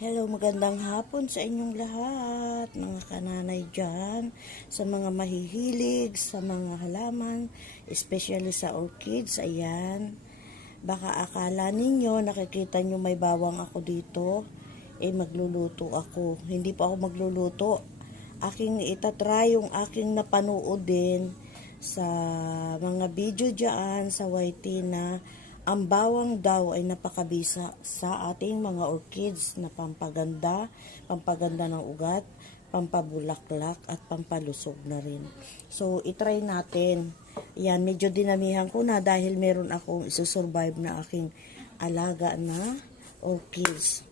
Hello, magandang hapon sa inyong lahat, mga kananay dyan, sa mga mahihilig, sa mga halaman, especially sa orchids, ayan. Baka akala ninyo, nakikita nyo may bawang ako dito, eh magluluto ako. Hindi pa ako magluluto. Aking itatry yung aking napanood din sa mga video dyan sa YT na ang bawang daw ay napakabisa sa ating mga orchids na pampaganda, pampaganda ng ugat, pampabulaklak at pampalusog na rin. So, itry natin. Yan, medyo dinamihan ko na dahil meron akong isusurvive na aking alaga na orchids.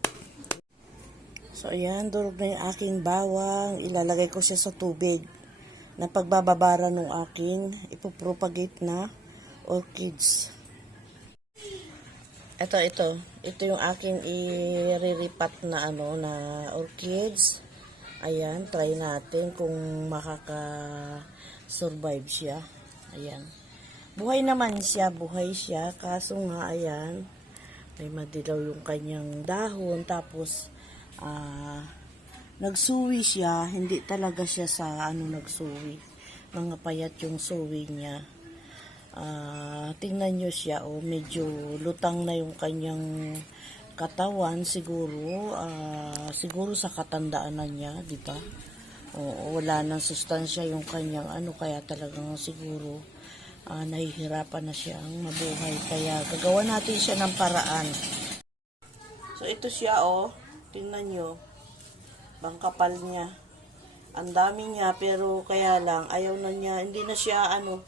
So, ayan, durog na yung aking bawang. Ilalagay ko siya sa tubig na pagbababara ng aking ipopropagate na orchids. Ito, ito. Ito yung aking i-reripat na ano, na orchids. Ayan, try natin kung makaka-survive siya. Ayan. Buhay naman siya, buhay siya. Kaso nga, ayan, may madilaw yung kanyang dahon. Tapos, ah, nagsuwi siya. Hindi talaga siya sa ano nagsuwi. Mga payat yung suwi niya. Ah, tingnan nyo siya, oh, medyo lutang na yung kanyang katawan siguro, ah, siguro sa katandaan na niya, di ba? Oo, wala nang sustansya yung kanyang ano, kaya talagang siguro ah, nahihirapan na siyang mabuhay. Kaya gagawa natin siya ng paraan. So ito siya, oh, tingnan nyo, bang kapal niya. Ang dami niya, pero kaya lang, ayaw na niya, hindi na siya, ano,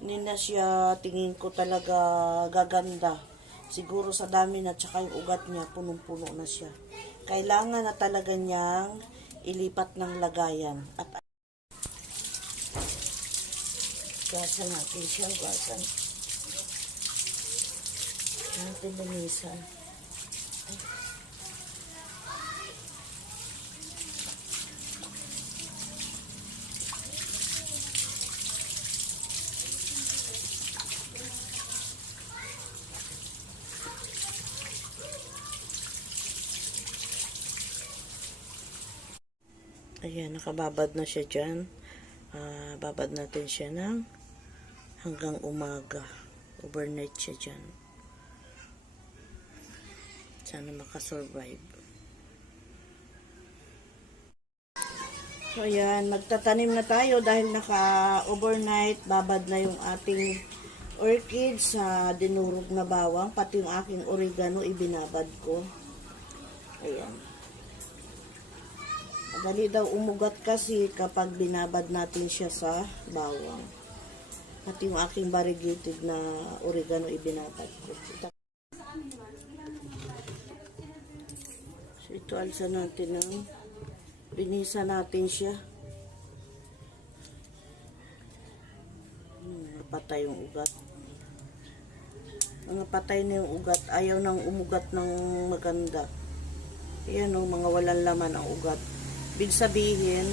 hindi na siya tingin ko talaga gaganda. Siguro sa dami na tsaka yung ugat niya, punong-puno na siya. Kailangan na talaga niyang ilipat ng lagayan. At gasan natin siya, gasan. Natin linisan. Ayan, nakababad na siya dyan. Ah, babad natin siya ng hanggang umaga. Overnight siya dyan. Sana makasurvive. So, ayan, magtatanim na tayo dahil naka-overnight, babad na yung ating orchids sa dinurog na bawang, pati yung aking oregano, ibinabad ko. Ayan. Madali daw umugat kasi kapag binabad natin siya sa bawang. At yung aking variegated na oregano ibinabad ko. So ito alsa natin ng binisa natin siya. Hmm, napatay yung ugat. Mga na yung ugat. Ayaw nang umugat ng maganda. Ayan o, mga walang laman ang ugat. Ibig sabihin,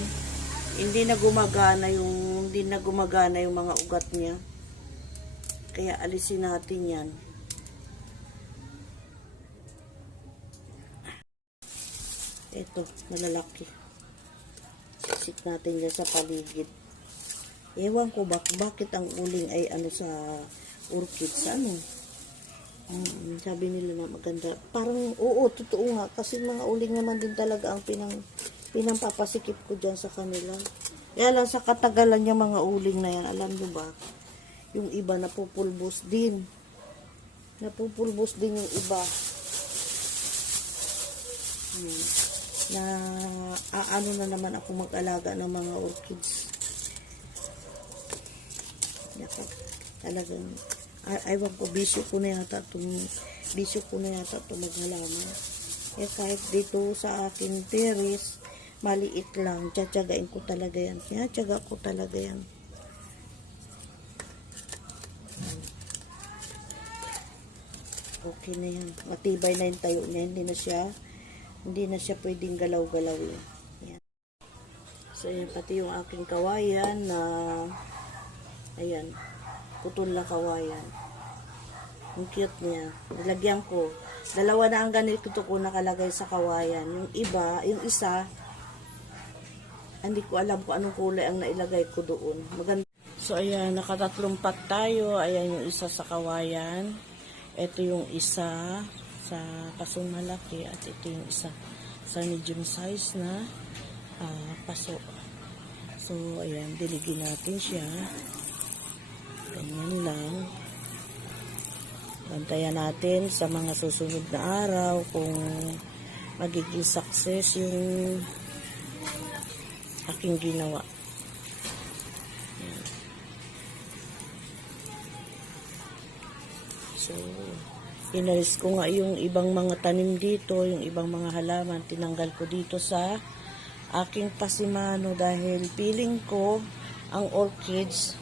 hindi na gumagana yung hindi na gumagana yung mga ugat niya. Kaya alisin natin 'yan. Ito, malalaki. Sisik natin yan sa paligid. Ewan ko bak bakit ang uling ay ano sa orchid sa ano. Mm, sabi nila na maganda. Parang, oo, totoo nga. Kasi mga uling naman din talaga ang pinang, pinampapasikip ko dyan sa kanila. Kaya lang sa katagalan niya mga uling na yan, alam nyo ba? Yung iba napupulbos din. Napupulbos din yung iba. Hmm. Na aano na naman ako mag-alaga ng mga orchids. Yaka, talagang ay, aywan ko, bisyo ko na yata itong, bisyo ko na yata itong maghalaman. Eh, kahit dito sa akin terrace, maliit lang, tsatsagain ko talaga yan. Tsaga ko talaga yan. Okay na yan. Matibay na yung tayo niya. Hindi na siya, hindi na siya pwedeng galaw-galaw yun. Yan. So, yan, pati yung aking kawayan na, ayan, putol na kawayan. Ang cute niya. Nilagyan ko. Dalawa na ang ganito ko nakalagay sa kawayan. Yung iba, yung isa, hindi ko alam kung anong kulay ang nailagay ko doon. Maganda. So, ayan, nakatatlong pack tayo. Ayan yung isa sa kawayan. Ito yung isa sa kasong malaki. At ito yung isa sa medium size na ah, paso. So, ayan, diligin natin siya. Ganyan lang. Bantayan natin sa mga susunod na araw kung magiging success yung aking ginawa. So, inalis ko nga yung ibang mga tanim dito, yung ibang mga halaman, tinanggal ko dito sa aking pasimano dahil feeling ko ang orchids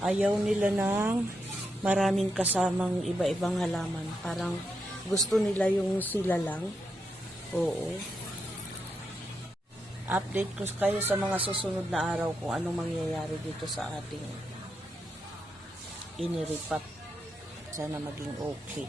ayaw nila ng maraming kasamang iba-ibang halaman. Parang gusto nila yung sila lang. Oo. Update ko kayo sa mga susunod na araw kung anong mangyayari dito sa ating iniripat. Sana maging okay.